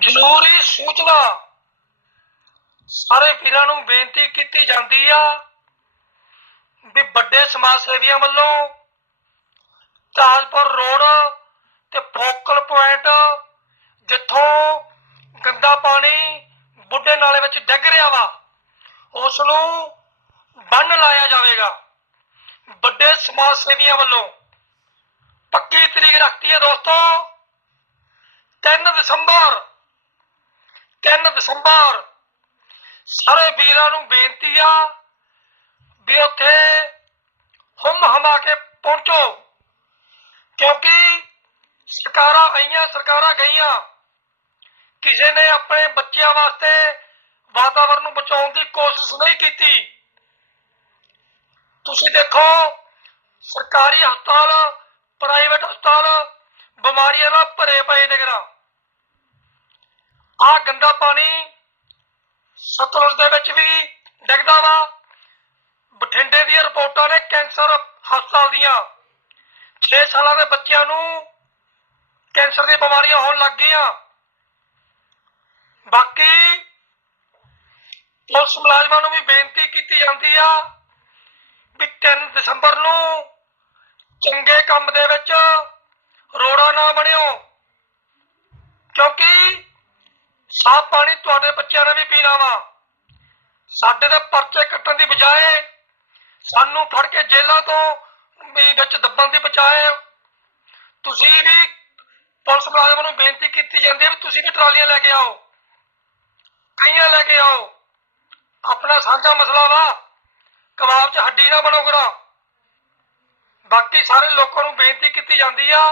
ਜ਼ਰੂਰੀ ਸੂਚਨਾ। ਸਾਰੇ ਵੀਰਾਂ ਨੂੰ ਬੇਨਤੀ ਕੀਤੀ ਜਾਂਦੀ ਆ ਵੀ ਵੱਡੇ ਸਮਾਜ ਸੇਵੀਆਂ ਵੱਲੋਂ ਤਾਜਪੁਰ ਰੋਡ ਤੇ ਫੋਕਲ ਪੁਆਇੰਟ ਜਿੱਥੋਂ ਗੰਦਾ ਪਾਣੀ ਬੁੱਢੇ ਨਾਲੇ ਵਿੱਚ ਡਿੱਗ ਰਿਹਾ ਵਾ, ਉਸ ਨੂੰ ਬੰਨ ਲਾਇਆ ਜਾਵੇਗਾ। ਵੱਡੇ ਸਮਾਜ ਸੇਵੀਆਂ ਵੱਲੋਂ ਪੱਕੀ ਤਰੀਕ ਰੱਖਤੀ ਹੈ ਦੋਸਤੋ 3 ਦਸੰਬਰ 3 ਦਸੰਬਰ। ਸਾਰੇ ਵੀਰਾਂ ਨੂੰ ਬੇਨਤੀ ਆ ਵੀ ਉੱਥੇ ਹੁਮ ਹਮਾ ਕੇ ਪਹੁੰਚੋ। ਕਿਉਂਕਿ ਸਰਕਾਰਾਂ ਆਈਆਂ, ਸਰਕਾਰਾਂ ਗਈਆਂ। ਕਿਸੇ ਨੇ ਆਪਣੇ ਬੱਚਿਆਂ ਵਾਸਤੇ ਵਾਤਾਵਰਣ ਨੂੰ ਬਚਾਉਣ ਦੀ ਕੋਸ਼ਿਸ਼ ਨਹੀਂ ਕੀਤੀ। ਤੁਸੀਂ ਦੇਖੋ, ਸਰਕਾਰੀ ਹਸਪਤਾਲ ਪ੍ਰਾਈਵੇਟ ਹਸਪਤਾਲ ਬਿਮਾਰੀਆਂ ਨਾਲ ਭਰੇ ਪਏ ਨੇ ਗਰਾ ਆ ਗੰਦਾ ਪਾਣੀ ਸਤਲੁਜ ਦੇ ਵਿੱਚ ਵੀ ਡਿੱਗਦਾ ਵਾ। ਬਠਿੰਡੇ ਦੀਆਂ ਰਿਪੋਰਟਾਂ ਨੇ ਕੈਂਸਰ ਹਸਪਤਾਲ ਦੀਆਂ। 6 ਸਾਲਾਂ ਦੇ ਬੱਚਿਆਂ ਨੂੰ ਕੈਂਸਰ ਦੀਆਂ ਬਿਮਾਰੀਆਂ ਹੋਣ ਲੱਗ ਗਈਆਂ। ਬਾਕੀ ਪੁਲਿਸ ਮੁਲਾਜ਼ਮਾਂ ਨੂੰ ਵੀ ਬੇਨਤੀ ਕੀਤੀ ਜਾਂਦੀ ਆ ਵੀ 3 ਦਸੰਬਰ ਨੂੰ ਚੰਗੇ ਕੰਮ ਦੇ ਵਿੱਚ ਰੋੜਾ ਨਾ ਬਣਿਓ ਕਿਉਂਕਿ ਸਾਫ਼ ਪਾਣੀ ਤੁਹਾਡੇ ਬੱਚਿਆਂ ਨੇ ਵੀ ਪੀਣਾ ਵਾ। ਸਾਡੇ ਦੇ ਪਰਚੇ ਕੱਟਣ ਦੀ ਬਜਾਏ ਸਾਨੂੰ ਫੜ ਕੇ ਜੇਲ੍ਹਾਂ ਤੋਂ ਵੀ ਵਿੱਚ ਦੱਬਣ ਦੀ ਬਚਾਏ ਤੁਸੀਂ ਵੀ ਪੁਲਿਸ ਮੁਲਾਜ਼ਮਾਂ ਨੂੰ ਬੇਨਤੀ ਕੀਤੀ ਜਾਂਦੀ ਹੈ ਵੀ ਤੁਸੀਂ ਵੀ ਟਰਾਲੀਆਂ ਲੈ ਕੇ ਆਓ, ਕਈਆਂ ਲੈ ਕੇ ਆਓ। ਆਪਣਾ ਸਾਂਝਾ ਮਸਲਾ ਵਾ, ਕਬਾਬ 'ਚ ਹੱਡੀ ਨਾ ਬਣੋ ਕਰਾ ਬਾਕੀ ਸਾਰੇ ਲੋਕਾਂ ਨੂੰ ਬੇਨਤੀ ਕੀਤੀ ਜਾਂਦੀ ਆ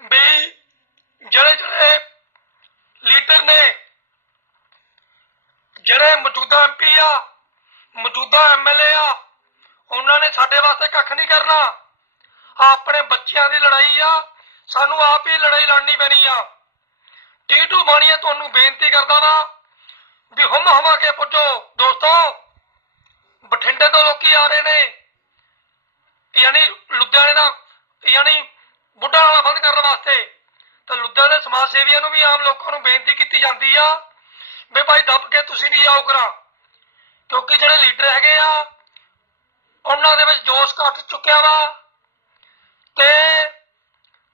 ਵੀ ਜਿਹੜੇ ਜਿਹੜੇ ਲੀਡਰ ਨੇ ਜਿਹੜੇ ਮੌਜੂਦਾ ਐਮਪੀ ਆ, ਮੌਜੂਦਾ ਐਮਐਲਏ ਆ, ਉਹਨਾਂ ਨੇ ਸਾਡੇ ਵਾਸਤੇ ਕੱਖ ਨਹੀਂ ਕਰਨਾ। ਆਹ ਆਪਣੇ ਬੱਚਿਆਂ ਦੀ ਲੜਾਈ ਆ, ਸਾਨੂੰ ਆਪ ਹੀ ਲੜਾਈ ਲੜਨੀ ਪੈਣੀ ਆ। ਟੀਟੂ ਬਾਣੀਆ ਤੁਹਾਨੂੰ ਬੇਨਤੀ ਕਰਦਾ ਵਾ ਵੀ ਹਮ ਹਮਾ ਕੇ ਪੁੱਜੋ। ਦੋਸਤੋ, ਬਠਿੰਡੇ ਤੋਂ ਲੋਕੀ ਆ ਰਹੇ ਨੇ ਯਾਨੀ ਲੁਧਿਆਣੇ ਦਾ ਯਾਨੀ ਬੁੱਢਾ ਵਾਲਾ ਬੰਦ ਕਰਨ ਵਾਸਤੇ। ਤਾਂ ਲੁਧਿਆਣੇ ਦੇ ਸਮਾਜ ਸੇਵੀਆਂ ਨੂੰ ਵੀ ਆਮ ਲੋਕਾਂ ਨੂੰ ਬੇਨਤੀ ਕੀਤੀ ਜਾਂਦੀ ਆ ਵੀ ਭਾਈ ਦੱਬ ਕੇ ਤੁਸੀਂ ਵੀ ਆਓ ਕਰਾਂ ਕਿਉਂਕਿ ਜਿਹੜੇ ਲੀਡਰ ਹੈਗੇ ਆ, ਉਹਨਾਂ ਦੇ ਵਿੱਚ ਜੋਸ਼ ਘਟ ਚੁੱਕਿਆ ਵਾ। ਤੇ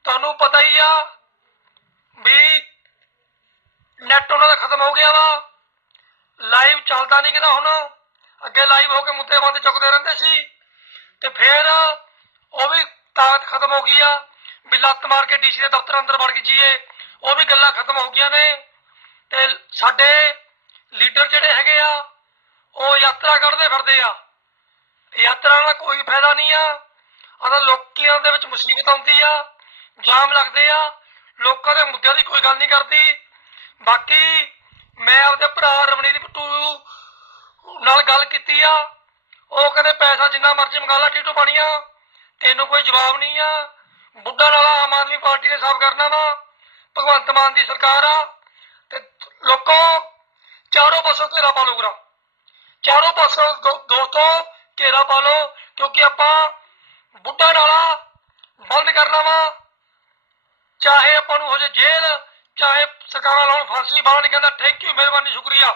ਤੁਹਾਨੂੰ ਪਤਾ ਹੀ ਆ ਵੀ ਨੈਟ ਉਹਨਾਂ ਦਾ ਖਤਮ ਹੋ ਗਿਆ ਵਾ। ਲਾਈਵ ਚੱਲਦਾ ਨਹੀਂ ਕਿਦਾ ਹੁਣ। ਅੱਗੇ ਲਾਈਵ ਹੋ ਕੇ ਮੁੱਦੇ ਬੰਦ ਚੁੱਕਦੇ ਰਹਿੰਦੇ ਸੀ। ਤੇ ਫੇਰ ਉਹ ਵੀ ਤਾਕਤ ਖਤਮ ਹੋ ਗਈ ਆ। ਵੀ ਲੱਤ ਮਾਰ ਕੇ ਡੀਸੀ ਦੇ ਦਫ਼ਤਰ ਅੰਦਰ ਵੜ ਗਈ ਜੀਏ। ਉਹ ਵੀ ਗੱਲਾਂ ਖਤਮ ਹੋ ਗਈਆਂ ਨੇ। ਤੇ ਸਾਡੇ ਲੀਡਰ ਜਿਹੜੇ ਹੈਗੇ ਆ, ਉਹ ਯਾਤਰਾ ਕੱਢਦੇ ਫਿਰਦੇ ਆ। ਯਾਤਰਾ ਨਾਲ ਕੋਈ ਫਾਇਦਾ ਨਹੀਂ ਆ। ਆਦਾ ਲੋਕਾਂ ਦੇ ਵਿੱਚ ਮੁਸੀਬਤ ਆਉਂਦੀ ਆ, ਜਾਮ ਲੱਗਦੇ ਆ। ਲੋਕਾਂ ਦੇ ਮੁੱਦਿਆਂ ਦੀ ਕੋਈ ਗੱਲ ਨਹੀਂ ਕਰਦੀ। ਬਾਕੀ ਮੈਂ ਆਪਦੇ ਭਰਾ ਰਵਨੀਤ ਬਿੱਟੂ ਨਾਲ ਗੱਲ ਕੀਤੀ ਆ। ਉਹ ਕਹਿੰਦੇ ਪੈਸਾ ਜਿੰਨਾ ਮਰਜ਼ੀ ਮੰਗਾ ਲਾ, ਟੀਟੂ ਪਾਣੀਆਂ। ਤੈਨੂੰ ਕੋਈ ਜਵਾਬ ਨਹੀਂ ਆ। ਬੁੱਢਾ ਨਾਲਾ ਆਮ ਆਦਮੀ ਪਾਰਟੀ ਨੇ ਸਾਫ਼ ਕਰਨਾ ਵਾ, ਭਗਵੰਤ ਮਾਨ ਦੀ ਸਰਕਾਰ ਆ, ਤੇ ਲੋਕੋ ਚਾਰੋਂ ਪਾਸੋਂ ਘੇਰਾ ਪਾ ਲਓ ਗਰਾ ਚਾਰੋਂ ਪਾਸੋਂ ਦੋਸਤੋ ਘੇਰਾ ਪਾ ਲਓ, ਕਿਉਂਕਿ ਆਪਾਂ ਬੁੱਢਾ ਨਾਲਾ ਬੰਦ ਕਰਨਾ ਵਾ। ਚਾਹੇ ਆਪਾਂ ਨੂੰ ਹੋ ਜੇ ਜੇਲ੍ਹ, ਚਾਹੇ ਸਰਕਾਰਾਂ ਲਾਉਣ ਫਾਂਸੀ ਬਾਹਰ ਨਹੀਂ ਕਹਿੰਦਾ ਥੈਂਕ ਯੂ ਮਿਹਰਬਾਨੀ, ਸ਼ੁਕਰੀਆ।